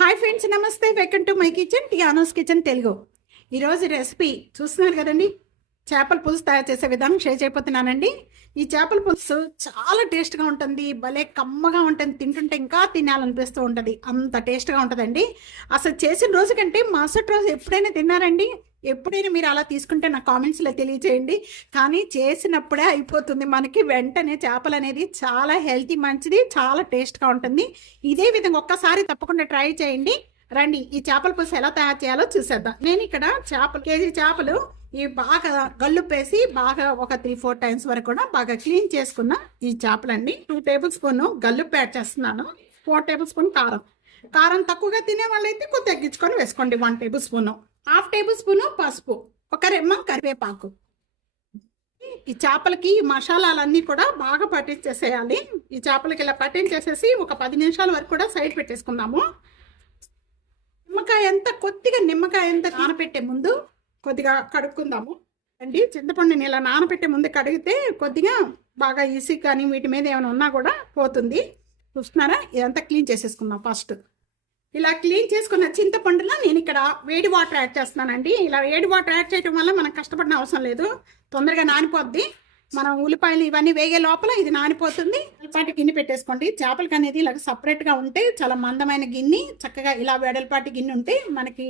Hi friends నమస్తే. Welcome to my kitchen టియానోస్ kitchen Telugu ఈరోజు రెసిపీ చూస్తున్నారు కదండి? చేపల పులుసు తయారు చేసే విధానం షేర్ చేయబోతున్నానండి. ఈ చేపల పులుసు చాలా టేస్ట్గా ఉంటుంది. భలే కమ్మగా ఉంటుంది. తింటుంటే ఇంకా తినాలనిపిస్తూ ఉంటుంది. అంత టేస్ట్గా ఉంటుందండి. అసలు చేసిన రోజు కంటే మరుసటి రోజు ఎప్పుడైనా తిన్నారండి? ఎప్పుడైనా మీరు అలా తీసుకుంటే నా కామెంట్స్లో తెలియజేయండి కానీ చేసినప్పుడే అయిపోతుంది మనకి వెంటనే చేపలు అనేది చాలా హెల్తీ మంచిది చాలా టేస్ట్గా ఉంటుంది. ఇదే విధంగా ఒక్కసారి తప్పకుండా ట్రై చేయండి. రండి ఈ చేపల పులుసు ఎలా తయారు చేయాలో చూసేద్దాం. నేను ఇక్కడ చేపలు కేజీ చేపలు ఈ బాగా గల్లుప్పేసి బాగా ఒక త్రీ ఫోర్ టైమ్స్ వరకు కూడా బాగా క్లీన్ చేసుకున్న ఈ చేపలండి. టూ టేబుల్ స్పూన్ గల్లుప్పు యాడ్ చేస్తున్నాను. ఫోర్ టేబుల్ స్పూన్ కారం. కారం తక్కువగా తినే వాళ్ళైతే కొద్దిగా తగ్గించుకొని వేసుకోండి one tablespoon. Half table spoon పసుపు ఒక రెమ్మ కరివేపాకు. ఈ చేపలకి ఈ మసాలాలన్నీ కూడా బాగా పట్టించేసేయాలి. ఈ చేపలకి ఇలా పట్టించేసేసి ఒక పది నిమిషాల వరకు కూడా సైడ్ పెట్టేసుకుందాము. నిమ్మకాయ ఎంత కొద్దిగా నిమ్మకాయ ఎంత నానపెట్టే ముందు కొద్దిగా కడుక్కుందాము. అండి చింతపండుని ఇలా నానబెట్టే ముందు కడిగితే కొద్దిగా బాగా ఈసీ కానీ వీటి మీద ఏమైనా ఉన్నా కూడా పోతుంది. చూస్తున్నారా? ఇదంతా క్లీన్ చేసేసుకుందాం ఫస్ట్. ఇలా క్లీన్ చేసుకున్న చింతపండులో నేను ఇక్కడ వేడి వాటర్ యాడ్ చేస్తున్నానండి. ఇలా వేడి వాటర్ యాడ్ చేయడం వల్ల మనకు కష్టపడిన అవసరం లేదు. తొందరగా నానిపోద్ది. మనం ఉల్లిపాయలు ఇవన్నీ వేగే లోపల ఇది నానిపోతుంది. వెడల్పాటి గిన్నె పెట్టేసుకోండి. చేపలకి అనేది ఇలా సపరేట్గా ఉంటే చాలా మందమైన గిన్నె చక్కగా ఇలా వెడల్పాటి గిన్నె ఉంటే మనకి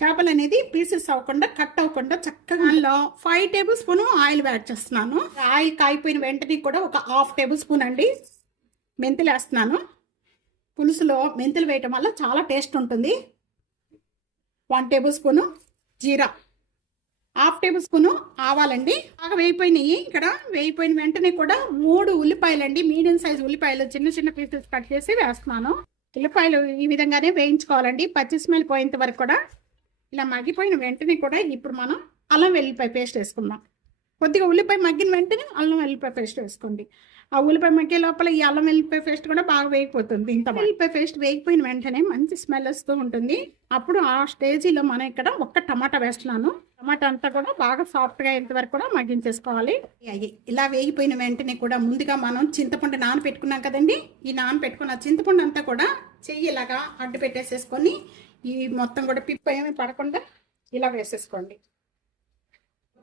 చేపలు అనేది పీసెస్ అవ్వకుండా కట్ అవ్వకుండా చక్కగా అందులో five tablespoon oil add చేస్తున్నాను. ఆయిల్ కాయిపోయిన వెంటనే కూడా ఒక హాఫ్ టేబుల్ స్పూన్ అండి. మెంతులు వేస్తున్నాను పులుసులో మెంతులు వేయటం వల్ల చాలా టేస్ట్ ఉంటుంది. వన్ టేబుల్ స్పూను జీరా హాఫ్ టేబుల్ స్పూను ఆవాలండి. బాగా వేయిపోయినాయి ఇక్కడ వేయిపోయిన వెంటనే కూడా మూడు ఉల్లిపాయలండి. మీడియం సైజ్ ఉల్లిపాయలు చిన్న చిన్న పీసెస్ కట్ చేసి వేస్తున్నాను. ఉల్లిపాయలు ఈ విధంగానే వేయించుకోవాలండి. పచ్చి స్మెల్ పోయేంత వరకు కూడా ఇలా మగ్గిపోయిన వెంటనే కూడా ఇప్పుడు మనం అల్లం వెల్లిపాయ పేస్ట్ వేసుకుందాం. కొద్దిగా ఉల్లిపాయ మగ్గిన వెంటనే అల్లం వెల్లిపాయ పేస్ట్ వేసుకోండి. ఆ ఉల్లిపాయ మగ్గే లోపల ఈ అల్లం వెల్లిపాయ పేస్ట్ కూడా బాగా వేగిపోతుంది ఇంత వెల్లిపాయ పేస్ట్ వేగిపోయిన వెంటనే మంచి స్మెల్ వస్తూ ఉంటుంది. అప్పుడు ఆ స్టేజీలో మనం ఇక్కడ ఒక్క టమాటా వేస్తున్నాను. టమాటా అంతా కూడా బాగా సాఫ్ట్గా ఇంతవరకు కూడా మగ్గించేసుకోవాలి. అయ్యి ఇలా వేగిపోయిన వెంటనే కూడా ముందుగా మనం చింతపండు నానబెట్టుకున్నాం కదండి. ఈ నానబెట్టుకున్న చింతపండు అంతా కూడా చెయ్యి ఇలాగా అడ్డు పెట్టేసేసుకొని ఈ మొత్తం కూడా పిప్ప ఏమి పడకుండా ఇలా వేసేసుకోండి.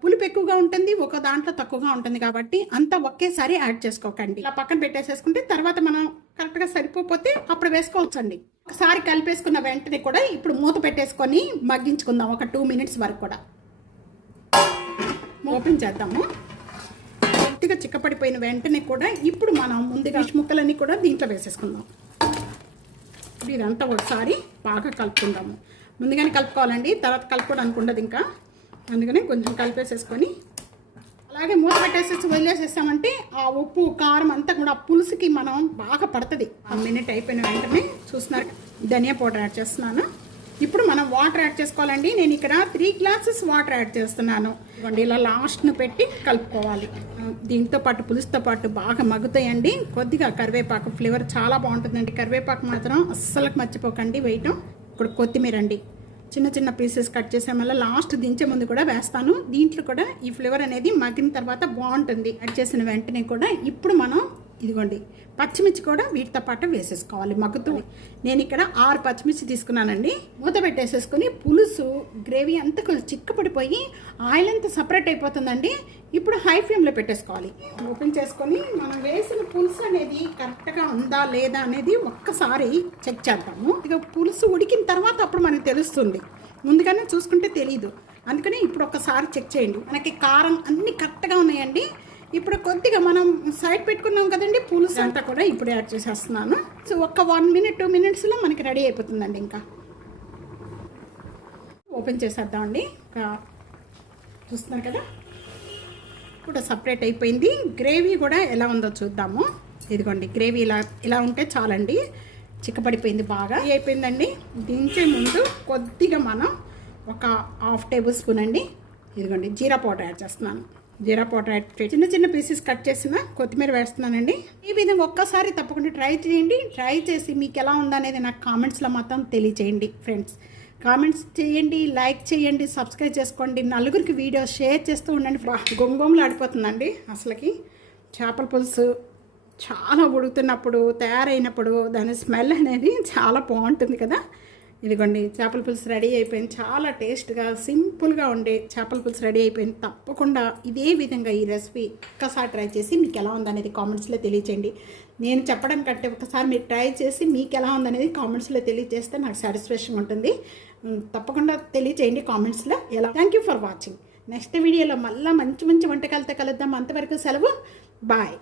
పులుపు ఎక్కువగా ఉంటుంది ఒక దాంట్లో తక్కువగా ఉంటుంది కాబట్టి అంతా ఒకేసారి యాడ్ చేసుకోకండి. ఇలా పక్కన పెట్టేసేసుకుంటే తర్వాత మనం కరెక్ట్గా సరిపోతే అప్పుడు వేసుకోవచ్చండి. ఒకసారి కలిపేసుకున్న వెంటనే కూడా ఇప్పుడు మూత పెట్టేసుకొని మగ్గించుకుందాం ఒక టూ మినిట్స్ వరకు కూడా. ఓపెన్ చేద్దాము. కొద్దిగా చిక్కపడిపోయిన వెంటనే కూడా ఇప్పుడు మనం ముందుగా ఫిష్ ముక్కలన్నీ కూడా దీంట్లో వేసేసుకుందాం. ఇప్పుడు ఇదంతా ఒకసారి బాగా కలుపుకుందాము. ముందుగానే కలుపుకోవాలండి తర్వాత కలుపుకోవడానికి ఉండదు ఇంకా. అందుకనే కొంచెం కలిపేసేసుకొని అలాగే మూత పెట్టేసేసి వదిలేసేసామంటే ఆ ఉప్పు కారం అంతా కూడా ఆ పులుసుకి మనం బాగా పడుతుంది. ఆ మినిట్ అయిపోయిన వెంటనే చూస్తున్నారు ధనియా పౌడర్ యాడ్ చేస్తున్నాను. ఇప్పుడు మనం వాటర్ యాడ్ చేసుకోవాలండి. నేను ఇక్కడ త్రీ గ్లాసెస్ వాటర్ యాడ్ చేస్తున్నాను. ఇవ్వండి ఇలా లాస్ట్ను పెట్టి కలుపుకోవాలి. దీంతో పాటు పులుసుతో పాటు బాగా మగ్గుతాయండి. కొద్దిగా కరివేపాకు ఫ్లేవర్ చాలా బాగుంటుందండి. కరివేపాకు మాత్రం అస్సలకు మర్చిపోకండి. వేయటం. ఇప్పుడు కొత్తిమీర అండి. చిన్న చిన్న పీసెస్ కట్ చేసే మళ్ళీ లాస్ట్ దించే ముందు కూడా వేస్తాను. దీంట్లో కూడా ఈ ఫ్లేవర్ అనేది మగ్గిన తర్వాత బాగుంటుంది. కట్ చేసిన వెంటనే కూడా ఇప్పుడు మనం ఇదిగోండి పచ్చిమిర్చి కూడా వీటితో పాటు వేసేసుకోవాలి మగ్గుతూ. నేను ఇక్కడ ఆరు పచ్చిమిర్చి తీసుకున్నానండి. మూత పెట్టేసేసుకొని పులుసు గ్రేవీ అంతా కొంచెం చిక్కపడిపోయి ఆయిల్ అంతా సపరేట్ అయిపోతుందండి. ఇప్పుడు హై ఫ్లేమ్లో పెట్టేసుకోవాలి. ఓపెన్ చేసుకొని మనం వేసిన పులుసు అనేది కరెక్ట్గా ఉందా లేదా అనేది ఒక్కసారి చెక్ చేద్దాము. ఇక పులుసు ఉడికిన తర్వాత అప్పుడు మనకు తెలుస్తుంది. ముందుగానే చూసుకుంటే తెలియదు అందుకని ఇప్పుడు ఒకసారి చెక్ చేయండి. మనకి కారం అన్నీ కరెక్ట్గా ఉన్నాయండి. ఇప్పుడు కొద్దిగా మనం సైడ్ పెట్టుకున్నాం కదండి పులుసు అంతా కూడా ఇప్పుడు యాడ్ చేసేస్తున్నాను. సో ఒక్క వన్ మినిట్ టూ మినిట్స్లో మనకి రెడీ అయిపోతుందండి ఇంకా. ఓపెన్ చేసేద్దామండి. ఇంకా చూస్తున్నారు కదా? ఇప్పుడు సపరేట్ అయిపోయింది. గ్రేవీ కూడా ఎలా ఉందో చూద్దాము. ఇదిగోండి గ్రేవీ ఇలా ఇలా ఉంటే చాలండి. చిక్కపడిపోయింది బాగా. అయిపోయిందండి. దించే ముందు కొద్దిగా మనం ఒక హాఫ్ టేబుల్ స్పూన్ అండి. ఇదిగోండి జీరా పౌడర్ యాడ్ చేస్తున్నాను. జీరా పౌడర్ యాడ్ చిన్న చిన్న పీసెస్ కట్ చేసిన కొత్తిమీర వేస్తున్నానండి. ఈ విధంగా ఒక్కసారి తప్పకుండా ట్రై చేయండి. ట్రై చేసి మీకు ఎలా ఉందనేది నాకు కామెంట్స్లో మాత్రం తెలియచేయండి ఫ్రెండ్స్. కామెంట్స్ చేయండి లైక్ చేయండి సబ్స్క్రైబ్ చేసుకోండి. నలుగురికి వీడియో షేర్ చేస్తూ ఉండండి. గొంగొంగులు ఆడిపోతుందండి అసలుకి. చేపల పులుసు చాలా ఉడుకుతున్నప్పుడు తయారైనప్పుడు దాని స్మెల్ అనేది చాలా బాగుంటుంది కదా. ఇదిగోండి చేపల పులుసు రెడీ అయిపోయింది. చాలా టేస్ట్గా సింపుల్గా ఉండే చేపల పులుసు రెడీ అయిపోయింది. తప్పకుండా ఇదే విధంగా ఈ రెసిపీ ఒక్కసారి ట్రై చేసి మీకు ఎలా ఉందనేది కామెంట్స్లో తెలియచేయండి. నేను చెప్పడం కంటే ఒకసారి మీరు ట్రై చేసి మీకు ఎలా ఉందనేది కామెంట్స్లో తెలియజేస్తే నాకు సాటిస్ఫాక్షన్ ఉంటుంది. తప్పకుండా తెలియచేయండి కామెంట్స్లో ఎలా. Thank you for watching next వీడియోలో మళ్ళీ మంచి మంచి వంటకాలతో కలుద్దాం. అంతవరకు సెలవు. బాయ్